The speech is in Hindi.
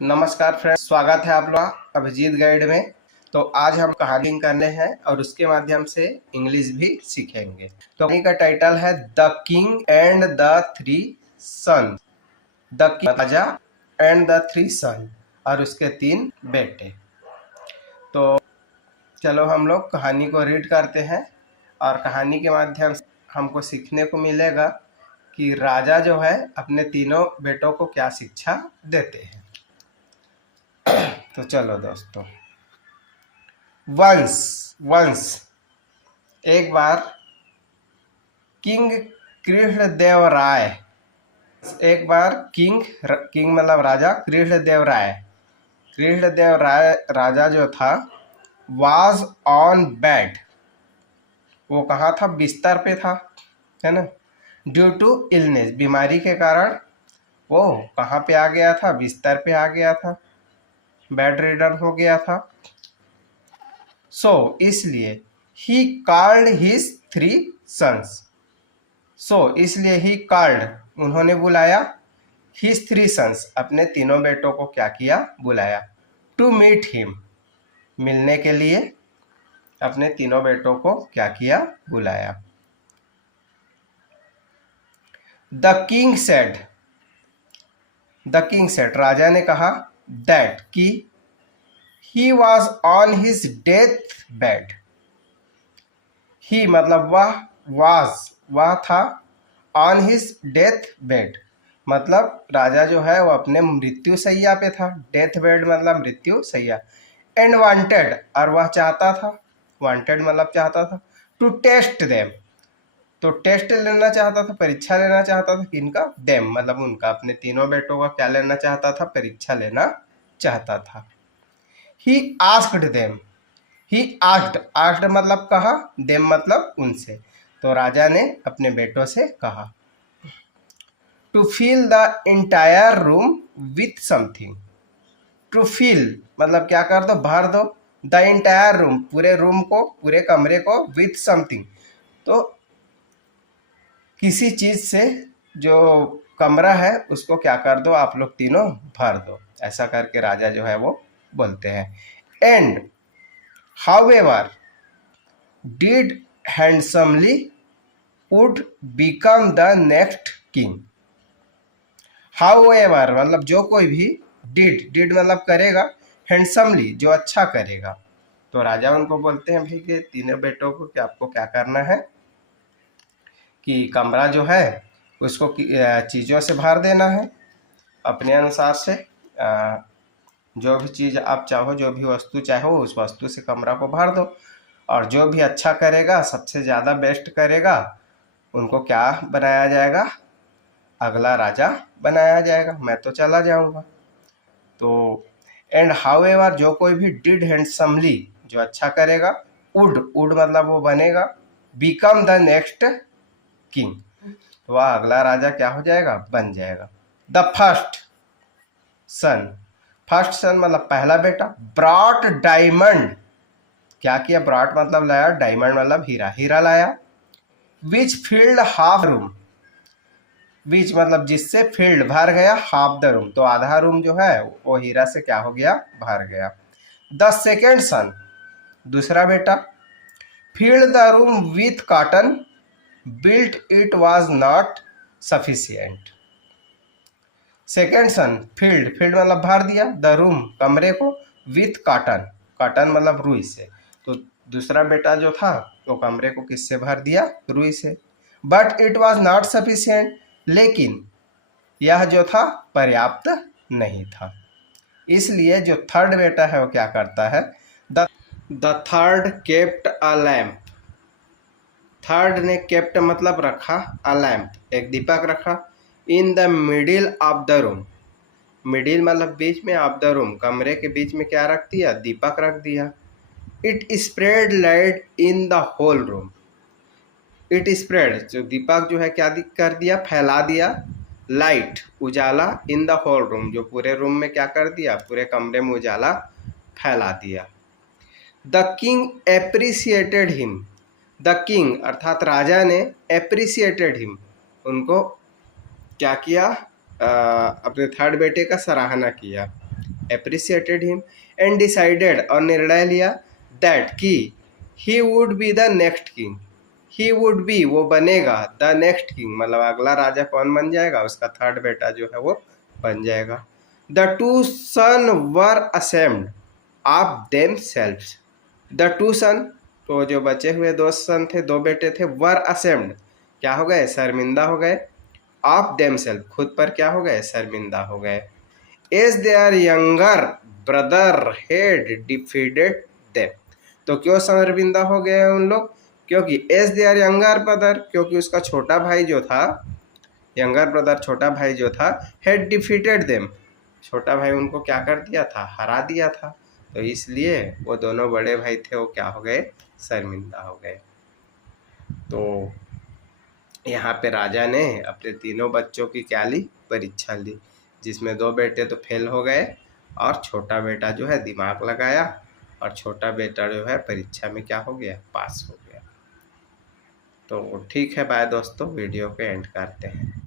नमस्कार फ्रेंड्स, स्वागत है आप लोग अभिजीत गाइड में। तो आज हम कहानी करने हैं और उसके माध्यम से इंग्लिश भी सीखेंगे। तो कहानी का टाइटल है the king and the three son. The king राजा एंड द थ्री सन और उसके 3 बेटे। तो चलो हम लोग कहानी को रीड करते हैं और कहानी के माध्यम से हमको सीखने को मिलेगा कि राजा जो है अपने तीनों बेटों को क्या शिक्षा देते हैं। तो चलो दोस्तों, वंस एक बार किंग कृष्णदेवराय, एक बार किंग मतलब राजा कृष्णदेव राय राजा जो था वाज ऑन बेड, वो कहाँ था? बिस्तर पे था, है ना। ड्यू टू इलनेस, बीमारी के कारण वो कहाँ पे आ गया था? बिस्तर पे आ गया था, बेड रिडन हो गया था। सो इसलिए ही कॉल्ड हिज 3 सन्स। सो इसलिए ही कॉल्ड, उन्होंने बुलाया, हिज 3 सन्स, अपने तीनों बेटों को क्या किया? बुलाया। टू मीट हिम, मिलने के लिए अपने तीनों बेटों को क्या किया? बुलाया। द किंग सेड, राजा ने कहा, दैट कि he was on his death bed. He मतलब वह था, ऑन हिज डेथ बेड मतलब राजा जो है वो अपने मृत्यु सैया पे था। डेथ बेड मतलब मृत्यु सैया। एंड वांटेड, और वह चाहता था, वांटेड मतलब चाहता था, टू टेस्ट देम, तो टेस्ट लेना चाहता था, परीक्षा लेना चाहता था। किनका? देम मतलब उनका, अपने तीनों बेटों का क्या लेना चाहता था? परीक्षा लेना चाहता था। He asked them, he asked मतलब कहा, देम मतलब उनसे, तो राजा ने अपने बेटों से कहा। To fill the entire room with something, to fill मतलब क्या कर दो? भर दो। द एंटायर रूम, पूरे रूम को, पूरे कमरे को, विथ समथिंग तो किसी चीज से, जो कमरा है उसको क्या कर दो? आप लोग तीनों भर दो। ऐसा करके राजा जो है वो बोलते हैं। And however did handsomely would become the next king। however मतलब जो कोई भी, did मतलब करेगा, handsomely जो अच्छा करेगा। तो राजा उनको बोलते हैं भाई कि तीनों बेटों को कि आपको क्या करना है कि कमरा जो है उसको चीज़ों से भर देना है, अपने अनुसार से। जो भी चीज़ आप चाहो, जो भी वस्तु चाहो, उस वस्तु से कमरा को भर दो। और जो भी अच्छा करेगा, सबसे ज़्यादा बेस्ट करेगा, उनको क्या बनाया जाएगा? अगला राजा बनाया जाएगा। मैं तो चला जाऊंगा। तो एंड हाउएवर जो कोई भी डिड हैंडसमली जो अच्छा करेगा, वुड मतलब वो बनेगा, बिकम द नेक्स्ट किंग तो वह अगला राजा क्या हो जाएगा? बन जाएगा। द फर्स्ट सन मतलब पहला बेटा, ब्रॉट डायमंड, क्या किया? ब्रॉट मतलब लाया, डायमंड मतलब हीरा लाया। विच फील्ड हाफ रूम, विच मतलब जिससे, फील्ड भर गया, हाफ द रूम तो आधा रूम जो है वो हीरा से क्या हो गया? भर गया। द सेकेंड सन, दूसरा बेटा, field the room with cotton, built it was not sufficient. Second sun, field मतलब भर दिया, द रूम कमरे को, विथ कॉटन मतलब रुई से। तो दूसरा बेटा जो था वो कमरे को किससे भर दिया? रुई से। But it was not sufficient, लेकिन यह जो था पर्याप्त नहीं था। इसलिए जो थर्ड बेटा है वो क्या करता है? The third kept a lamp, third ने केप्ट मतलब रखा, अ लैम्प एक दीपक रखा, in the middle of the room, middle मतलब बीच में, ऑफ द रूम कमरे के बीच में क्या रख दिया? दीपक रख दिया। It spread light in the whole room, it spread जो दीपक जो है क्या कर दिया? फैला दिया, लाइट उजाला, इन द होल रूम जो पूरे रूम में क्या कर दिया? पूरे कमरे में उजाला फैला दिया। The king appreciated him, the king अर्थात राजा ने, एप्रिसिएटेड हिम उनको क्या किया? अपने थर्ड बेटे का सराहना किया। अप्रिसिएटेड हिम एंड डिसाइडेड, और निर्णय लिया, दैट कि he would be the next king, he would be वो बनेगा, द नेक्स्ट किंग मतलब अगला राजा कौन बन जाएगा, उसका थर्ड बेटा जो है वो बन जाएगा। The two son were assumed of themselves, the two son तो जो बचे हुए दो सन थे, दो बेटे थे, वर असेम्ड क्या हो गए, शर्मिंदा हो गए, ऑफ देम सेल्फ खुद पर क्या हो गए, शर्मिंदा हो गए, as their younger brother had defeated them, तो क्यों शर्मिंदा हो गए उन लोग, क्योंकि एज देयर यंगर ब्रदर, क्योंकि उसका छोटा भाई जो था, यंगर ब्रदर छोटा भाई जो था, हेड डिफीटेड देम छोटा भाई उनको क्या कर दिया था, हरा दिया था, तो इसलिए वो दोनों बड़े भाई थे वो क्या हो गए, शर्मिंदा हो गए। तो यहाँ पे राजा ने अपने तीनों बच्चों की क्या ली, परीक्षा ली, जिसमें दो बेटे तो फेल हो गए और छोटा बेटा जो है दिमाग लगाया, और छोटा बेटा जो है परीक्षा में क्या हो गया, पास हो गया। तो ठीक है, बाय दोस्तों, वीडियो को एंड करते हैं।